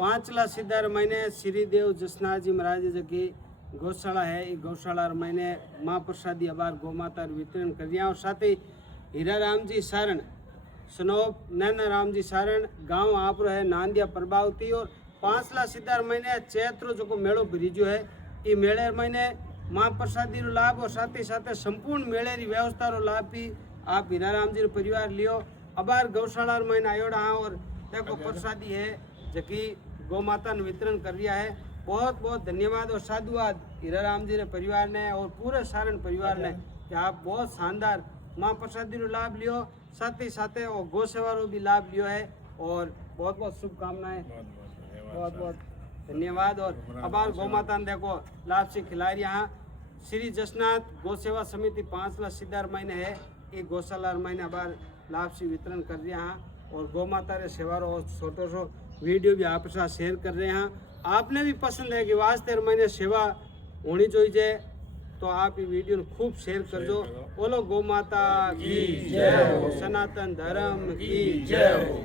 5 सीधर महीने श्री देव जसनाथ जी महाराज जी की गौशाला है। ये गौशाला महीने माँ प्रसादी अबार गौ माता वितरण कर दिया। और साथ ही हीरा राम जी सारण सनोप नैना राम जी सारण गांव आप है नांदिया प्रभावती। और 5 सीधर महीने चैत्र जो मेड़ो भरीजो है ये मेले महीने माँ प्रसादी रो लाभ और साथ ही साथ संपूर्ण मेले की व्यवस्था रो लाभ भी आप हीरा राम जी परिवार लियो। अबार गौशाला महीने आयोड़ा हाँ और देखो प्रसादी है जबकि गौ माता ने वितरण कर दिया है। बहुत बहुत धन्यवाद और साधुवाद हीरा राम जी ने परिवार ने और पूरे सारण परिवार ने कि आप बहुत शानदार माँ प्रसादी रो लाभ लियो, साथ ही साथ और गौ सेवा रो भी लाभ लियो है। और बहुत बहुत शुभकामनाएं, बहुत बहुत धन्यवाद। और अबार गौ माता ने देखो लाभ से खिला रही यहाँ श्री जसनाथ गौ सेवा समिति 5 सीधर महीने है ये गौशाला महीने अबार लाभ से वितरण कर रहे हैं। और गौ माता रे सेवा रो छोटो सो वीडियो भी आप साथ शेयर कर रहे हैं। आपने भी पसंद है कि वास्ते महीने सेवा होनी चाहिए तो आप ये वीडियो खूब शेयर कर दो। बोलो गौ माता की जय हो, सनातन धर्म की जय हो।